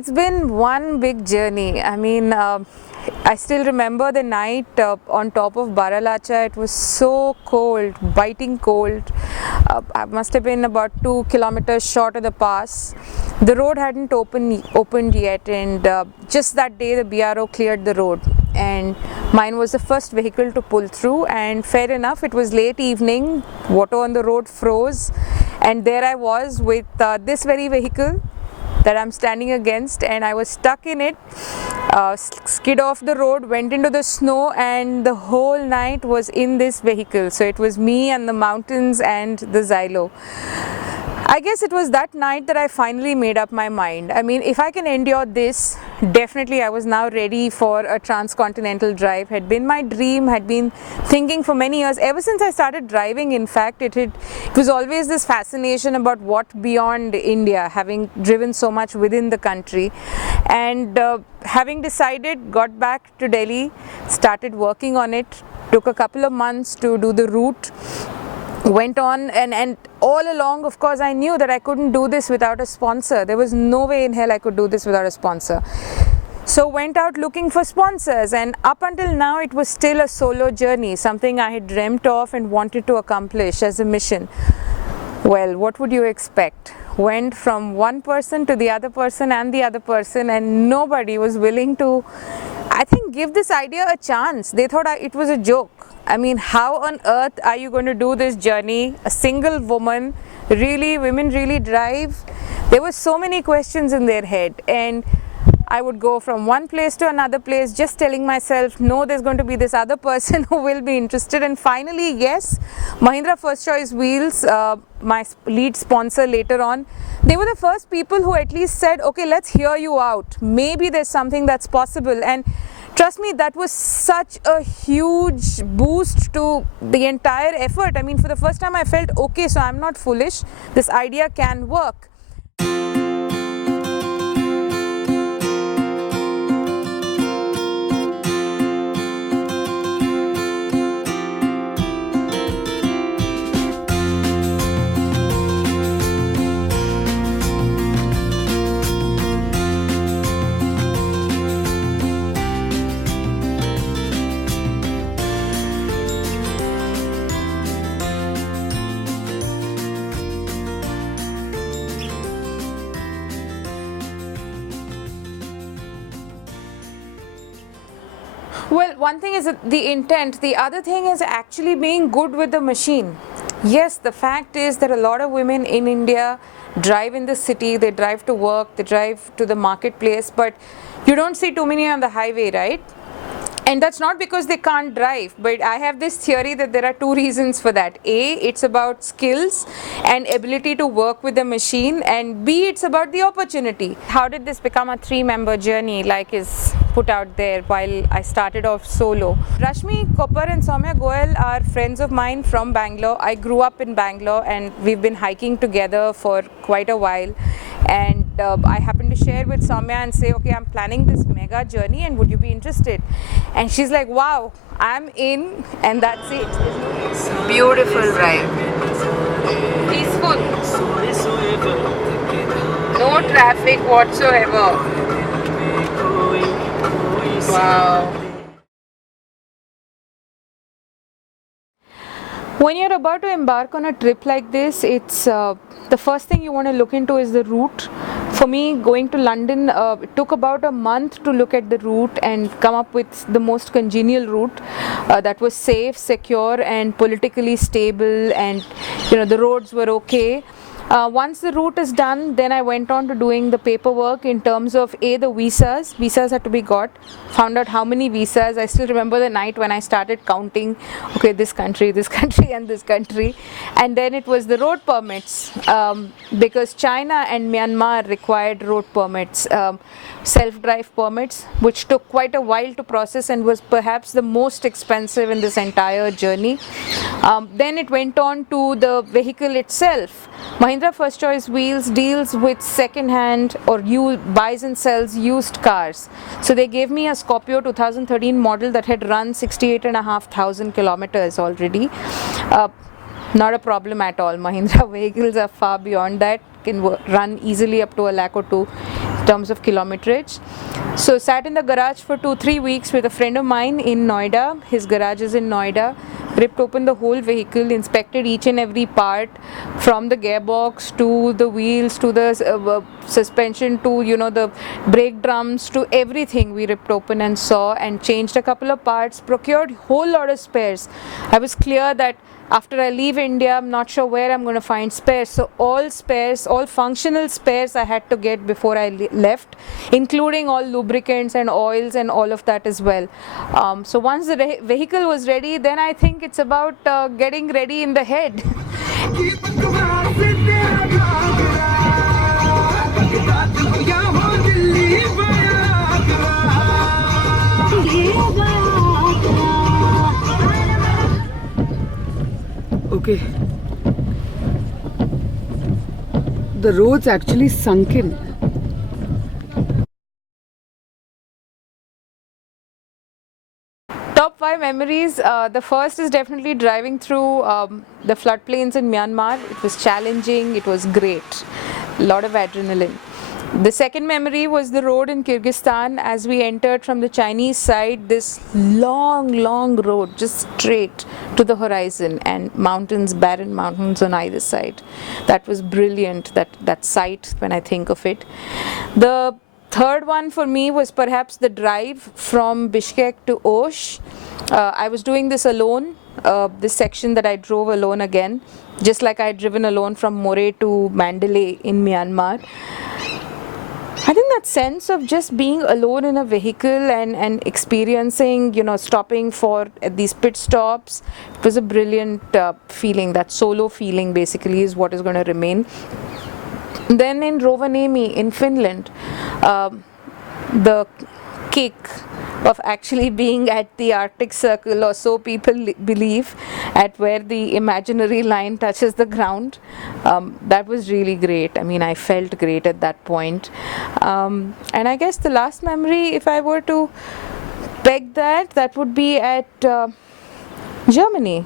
It's been one big journey. I mean, I still remember the night on top of Baralacha. It was so cold, biting cold. I must have been about 2 kilometers short of the pass. The road hadn't opened yet, and just that day the BRO cleared the road, and mine was the first vehicle to pull through. And fair enough, it was late evening, water on the road froze, and there I was with this very vehicle that I'm standing against, and I was stuck in it, skid off the road, went into the snow, and the whole night was in this vehicle. So it was me and the mountains and the Xylo. I guess it was that night that I finally made up my mind. I mean, if I can endure this, definitely I was now ready for a transcontinental drive. Had been my dream, had been thinking for many years. Ever since I started driving, in fact, it was always this fascination about what beyond India, having driven so much within the country. And having decided, got back to Delhi, started working on it, took a couple of months to do the route. Went on, and all along, of course, I knew that I couldn't do this without a sponsor. There was no way in hell I could do this without a sponsor. So went out looking for sponsors, and up until now it was still a solo journey, something I had dreamt of and wanted to accomplish as a mission. Well, what would you expect? Went from one person to the other person and the other person, and nobody was willing to, I think, give this idea a chance. They thought it was a joke. I mean, how on earth are you going to do this journey? A single woman, really, women really drive? There were so many questions in their head, and I would go from one place to another place just telling myself, no, there's going to be this other person who will be interested. And finally, yes, Mahindra First Choice Wheels, my lead sponsor later on, they were the first people who at least said, okay, let's hear you out. Maybe there's something that's possible. And trust me, that was such a huge boost to the entire effort. I mean, for the first time I felt, okay, so I'm not foolish. This idea can work. Well, one thing is the intent. The other thing is actually being good with the machine. Yes, the fact is that a lot of women in India drive in the city, they drive to work, they drive to the marketplace, but you don't see too many on the highway, right? And that's not because they can't drive, but I have this theory that there are two reasons for that. A, it's about skills and ability to work with the machine, and B, it's about the opportunity. How did this become a 3-member journey like is put out there while I started off solo? Rashmi Koppar and Soumya Goyal are friends of mine from Bangalore. I grew up in Bangalore and we've been hiking together for quite a while. And I happened to share with Soumya and say, okay, I'm planning this mega journey and would you be interested? And she's like, wow, I'm in, and that's it. Beautiful drive. Peaceful. No traffic whatsoever. Wow. When you're about to embark on a trip like this, it's the first thing you want to look into is the route. For me, going to London, it took about a month to look at the route and come up with the most congenial route that was safe, secure, and politically stable, and the roads were okay. Once the route is done, then I went on to doing the paperwork in terms of the visas. Visas had to be got. Found out how many visas. I still remember the night when I started counting, okay, this country, and this country. And then it was the road permits, because China and Myanmar required road permits, self-drive permits, which took quite a while to process and was perhaps the most expensive in this entire journey. Then it went on to the vehicle itself. Mahindra First Choice Wheels deals with second-hand or buys and sells used cars. So they gave me a Scorpio 2013 model that had run 68,500 kilometers already. Not a problem at all. Mahindra vehicles are far beyond that, can run easily up to 1 lakh or 2. terms of kilometerage. So sat in the garage for 2-3 weeks with a friend of mine in Noida. His garage is in Noida. Ripped open the whole vehicle, inspected each and every part, from the gearbox to the wheels to the suspension to the brake drums to everything. We ripped open and saw and changed a couple of parts, procured whole lot of spares. I was clear that after I leave India, I'm not sure where I'm going to find spares. So all spares, all functional spares I had to get before I left, including all lubricants and oils and all of that as well. So once the vehicle was ready, then I think it's about getting ready in the head. Okay. The road's actually sunken. Top 5 memories. The first is definitely driving through the floodplains in Myanmar. It was challenging, it was great. A lot of adrenaline. The second memory was the road in Kyrgyzstan as we entered from the Chinese side, this long road just straight to the horizon, and mountains, barren mountains on either side. That was brilliant, that sight when I think of it. The third one for me was perhaps the drive from Bishkek to Osh. I was doing this alone, this section that I drove alone again, just like I had driven alone from Moreh to Mandalay in Myanmar. I think that sense of just being alone in a vehicle and experiencing, stopping for at these pit stops, it was a brilliant feeling. That solo feeling basically is what is going to remain. Then in Rovaniemi in Finland, the kick of actually being at the Arctic Circle, or so people believe, at where the imaginary line touches the ground, that was really great. I mean, I felt great at that point. And I guess the last memory, if I were to peg that would be at Germany.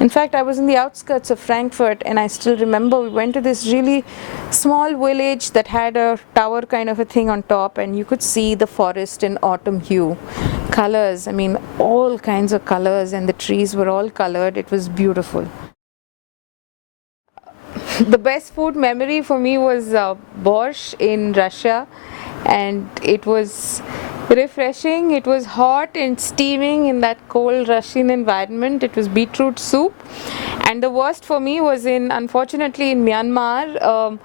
In fact, I was in the outskirts of Frankfurt, and I still remember we went to this really small village that had a tower kind of a thing on top, and you could see the forest in autumn hue. Colors, I mean, all kinds of colors, and the trees were all colored. It was beautiful. The best food memory for me was borscht in Russia, and it was refreshing. It was hot and steaming in that cold Russian environment. It was beetroot soup, and the worst for me was unfortunately in Myanmar.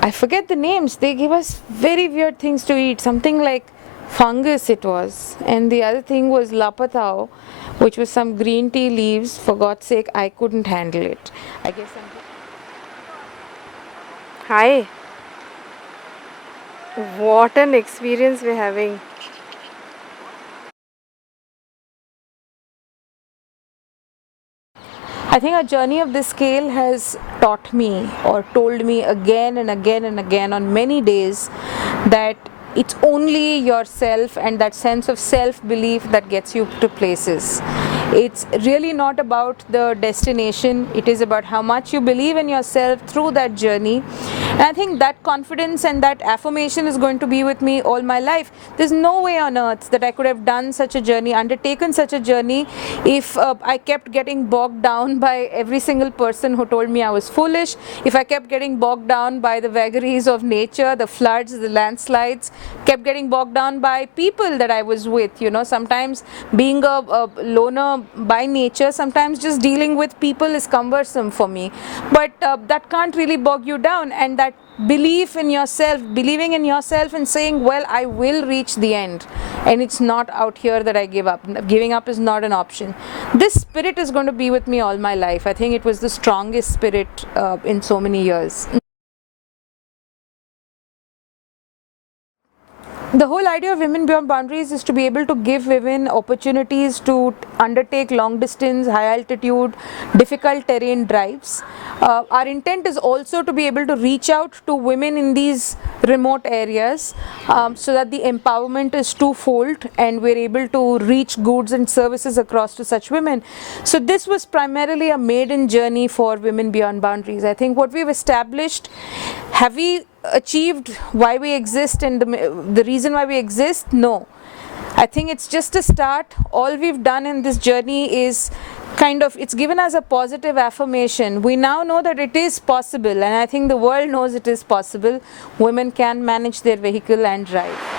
I forget the names. They give us very weird things to eat, something like fungus it was, and the other thing was lapatao, which was some green tea leaves. For God's sake, I couldn't handle it. I guess Hi. What an experience we're having. I think a journey of this scale has taught me, or told me again and again and again on many days, that it's only yourself and that sense of self-belief that gets you to places. It's really not about the destination. It is about how much you believe in yourself through that journey. And I think that confidence and that affirmation is going to be with me all my life. There's no way on earth that I could have done such a journey, undertaken such a journey, if I kept getting bogged down by every single person who told me I was foolish, if I kept getting bogged down by the vagaries of nature, the floods, the landslides, kept getting bogged down by people that I was with. Sometimes being a loner by nature, sometimes just dealing with people is cumbersome for me. But that can't really bog you down, and that belief in yourself, believing in yourself and saying, well, I will reach the end, and it's not out here that I give up. Giving up is not an option. This spirit is going to be with me all my life. I think it was the strongest spirit in so many years. The whole idea of Women Beyond Boundaries is to be able to give women opportunities to undertake long distance, high altitude, difficult terrain drives. Our intent is also to be able to reach out to women in these remote areas, so that the empowerment is twofold and we're able to reach goods and services across to such women. So this was primarily a maiden journey for Women Beyond Boundaries. I think what we've established, have we achieved why we exist and the reason why we exist? No. I think it's just a start. All we've done in this journey is it's given us a positive affirmation. We now know that it is possible, and I think the world knows it is possible. Women can manage their vehicle and drive.